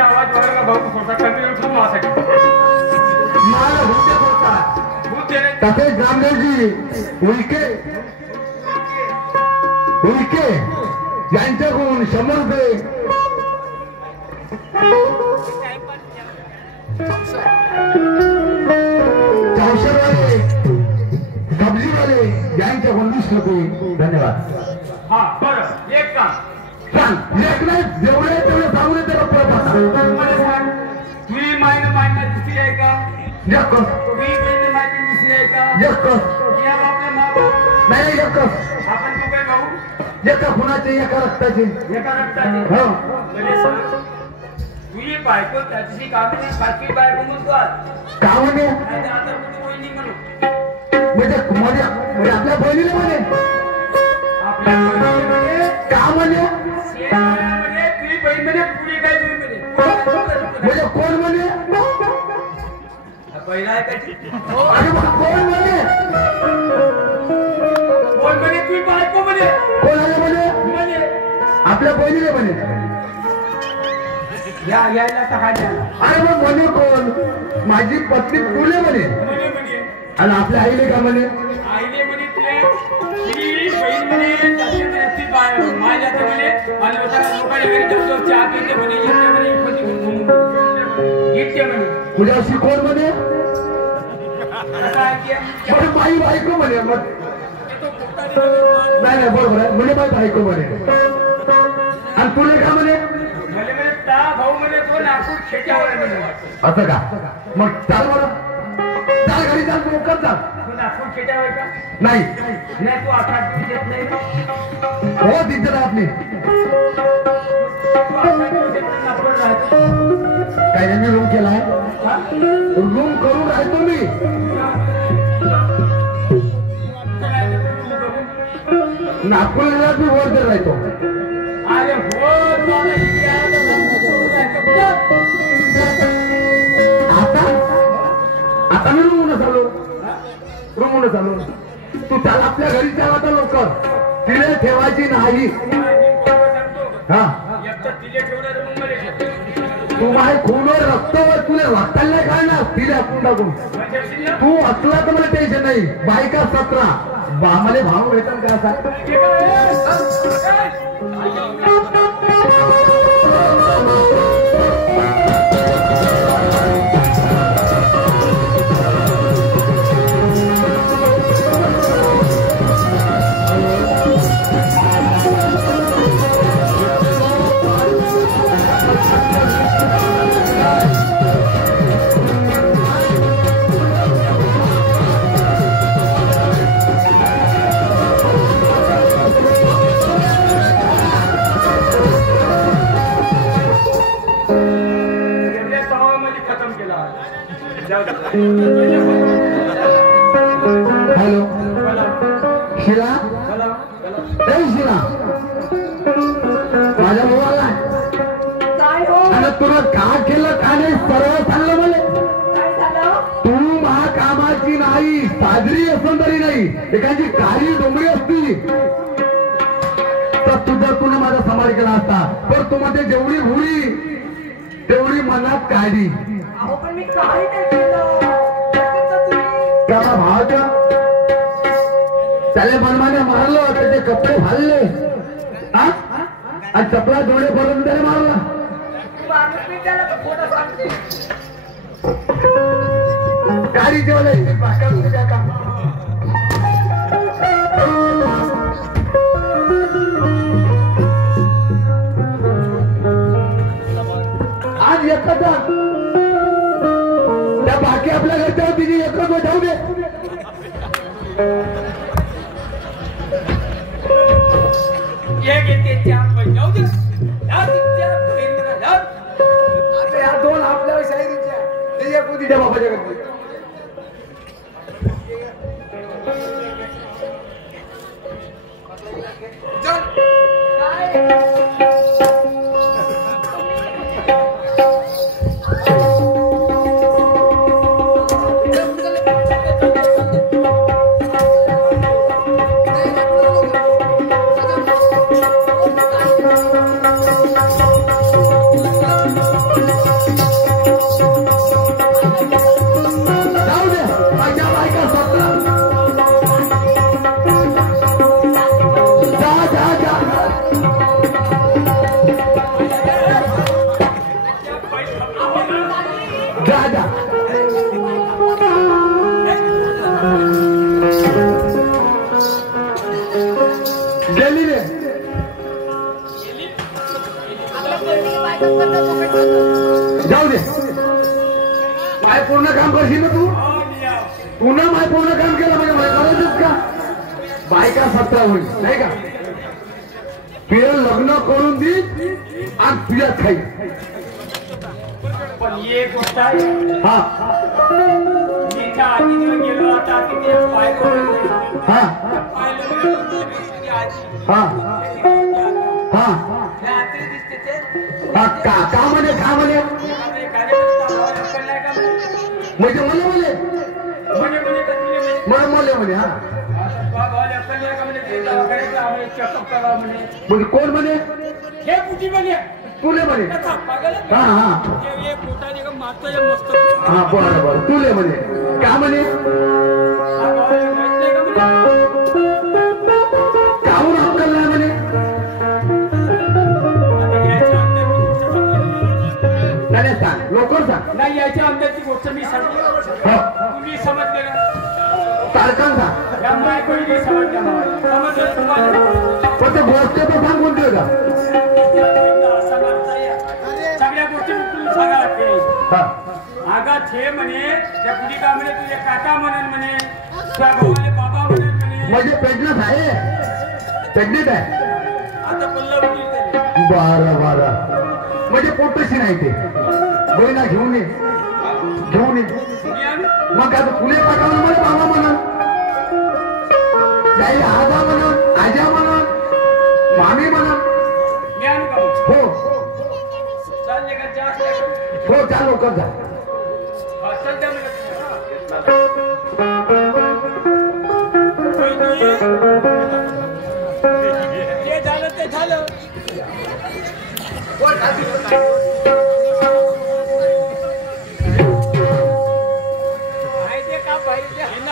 आवाज वगैरे भाऊ थोडा कमी उठून माझ्यासाठी मला होते होता होते रे तसे रामदेवजी उलके उलके यांच्याकडून 100 रुपये चौशरवाले कब्जीवाले यांच्याकडून 20 रुपये धन्यवाद. हा बरं एक काम सांग एक नाही जेवढे तेवढे सांगून त्याला परत मला सांग तुम्ही मायना दुसरी आहे का एकच तुम्ही बहिणी माहिती दुसरी आहे का एकच या बापरे माप नाही एकच आपण तू काय भाऊ एका खुनाचे एका रक्ताचे एका रक्ताने हो म्हणजे सांग तुझी बायको त्याची कामणी बाकी बायको म्हणतो का म्हणे आता तुझी बहिणी म्हणू म्हणजे म्हणजे आपल्या बहिणीला म्हणे आपल्या बहिणी म्हणजे का म्हणे म्हणजे तुझी बहीण म्हणजे पुढे काय तुम्ही म्हणजे कोण म्हणे पहिला आहे त्याची अरे मग कोण म्हणे कोण म्हणे तुझी बायको म्हणे कोणाला म्हणे म्हणे आपल्या बहिणीला म्हणे यायला सकाळी अरे मग म्हणे कोण माझी पत्नी तुले म्हणे म्हणे म्हणे आणि आपल्या आईले का म्हणे आईने म्हणे तुझी बहीण म्हणे ती माझ्या म्हणे आणि लोकांना घरी जाऊ चहा पिते म्हणे येते म्हणे तुझ्या शिकवण म्हणे काय म्हणे बाई बायको म्हणे मग नाही नाही बरोबर आहे म्हणे बाई बायको म्हणे आणि तुले का म्हणे म्हणे म्हणे ता भाऊ म्हणे तो नागपूर खेट्यावर आहे म्हणे असं का मग चाल बरं चाल घरी चाल तू कर चाल तू नागपूर खेट्यावर का नाही नाही तू 18 दिवस येत नाही हो तिथे राहत नाही तू 18 दिवस येत नाही नागपूर राहतो काही नाही मी रूम केलाय रूम करून राहतो मी नागपूरला तू वर तर राहतो अरे हो आता मी रूम चालू रूम चालू तू चाल आपल्या घरी चाल आता लवकर तिला ठेवायची नाही हा तू माझ्या खूनवर रक्तावर तुला वाचायला काय ना तिला आपण टाकून तू असला तर मला टेन्शन नाही बायका 17 मला भाव भेटल का असा हॅलो शिला शिला माझ्या भावाला आणि तुला का केलं का नाही सर्व सांगलं मला तू महाकामाची नाही साजरी असून तरी नाही एखादी काळी डोंगरी असती तर तुझा तुला माझा समाज केला असता पण तू मध्ये जेवढी भुळी तेवढी मनात काढी भावाच्या त्याला मनमाने मारलं त्याचे कपडे फाडले आणि चपला डोळे भरून त्याने मारला गाडी जेवढे आज एकदा त्या बाकी आपल्या घरच्या तिची एकच जाऊ दे दोन आपल्या शाहिरीच्या बाबाच्या घरचे जा जा गेली रे जाऊ दे माय पूर्ण काम करशील ना तू ना माय पूर्ण काम केलं म्हणजे मला करायचंच का बायका सत्ता होईल नाही का तुझं लग्न करून दे आणि तुझ्यात खाई पण एक गोष्ट आहे हा तिच्या आधी जेव्हा गेलो आता तिथे बायको हा पाहिलं तिची आजी हा हा रात्री दिसते ते हा का म्हणे का म्हणे म्हणजे म्हणे म्हणे म्हणे हा म्हणजे कोण म्हणे तुले म्हणे हा हा हा बरं बरं तुले म्हणे का म्हणे काहून अक्कल नाही म्हणे त्याने सांग लवकर सांग नाही याच्या अंदरची गोष्ट मी सांगली हो तुम्ही समजले ना तारखा सांग त्यामुळे कोणी समजलं समजलं तुम्हाला पण ते गोष्ट तर सांग कोणती होता सगळ्या गोष्टी तुम्ही सांगा लागते हा आगा छे म्हणे त्या पुढी का म्हणे तुझे काका म्हणून म्हणे त्या भावाले बाबा म्हणून म्हणे म्हणजे पेटणं आहे पेटणीत आहे आता पल्लव बरं बरं म्हणजे पोटशी नाही ते बहिणा घेऊन ये घेऊन ये मग आता पुणे पाठवलं म्हणे बाबा म्हणून त्याही आजा म्हणून आजा म्हणून मामी म्हणून ज्ञान का हो चालले का जास्त हो चाल लवकर जा सध्या ते झालं ते झालं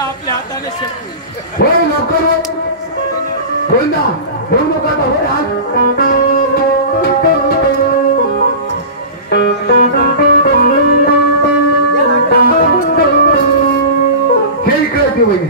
आपल्या हाताने शकतो हो लवकर होईल ना होऊ नका आता होय आज हे इकडे ती बहिणी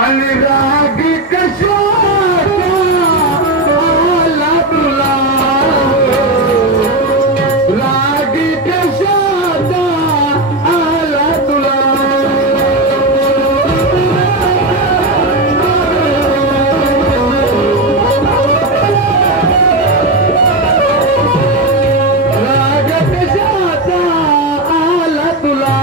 अनुरागी कशाचा आला तुला रागी कशाचा आला तुला राग कशाचा आला तुला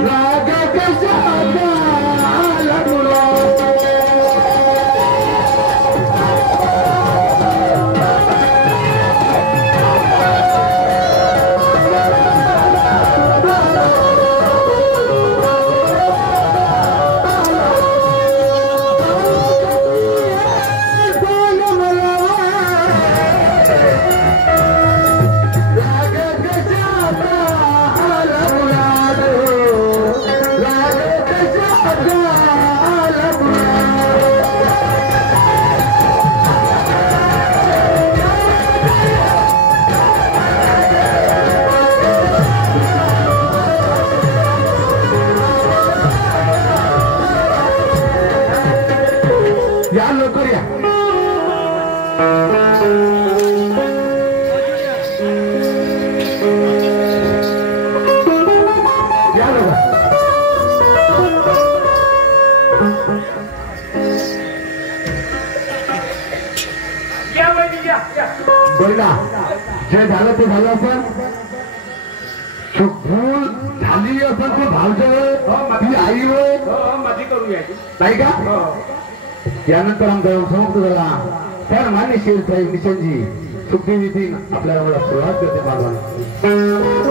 राग कशाचा आला तुला या लवकर या या लवकर या वहिनी या बोलला जे झालं ते झालं असं भूल झाली असं तो भावजवळ ती आई होय माझी करून घ्यायची नाही का यानंतर आमचा समाप्त झाला. तर मान्य शेर साहेब निशांजी सुखदेवी आपल्याला सुरुवात करते. बाबा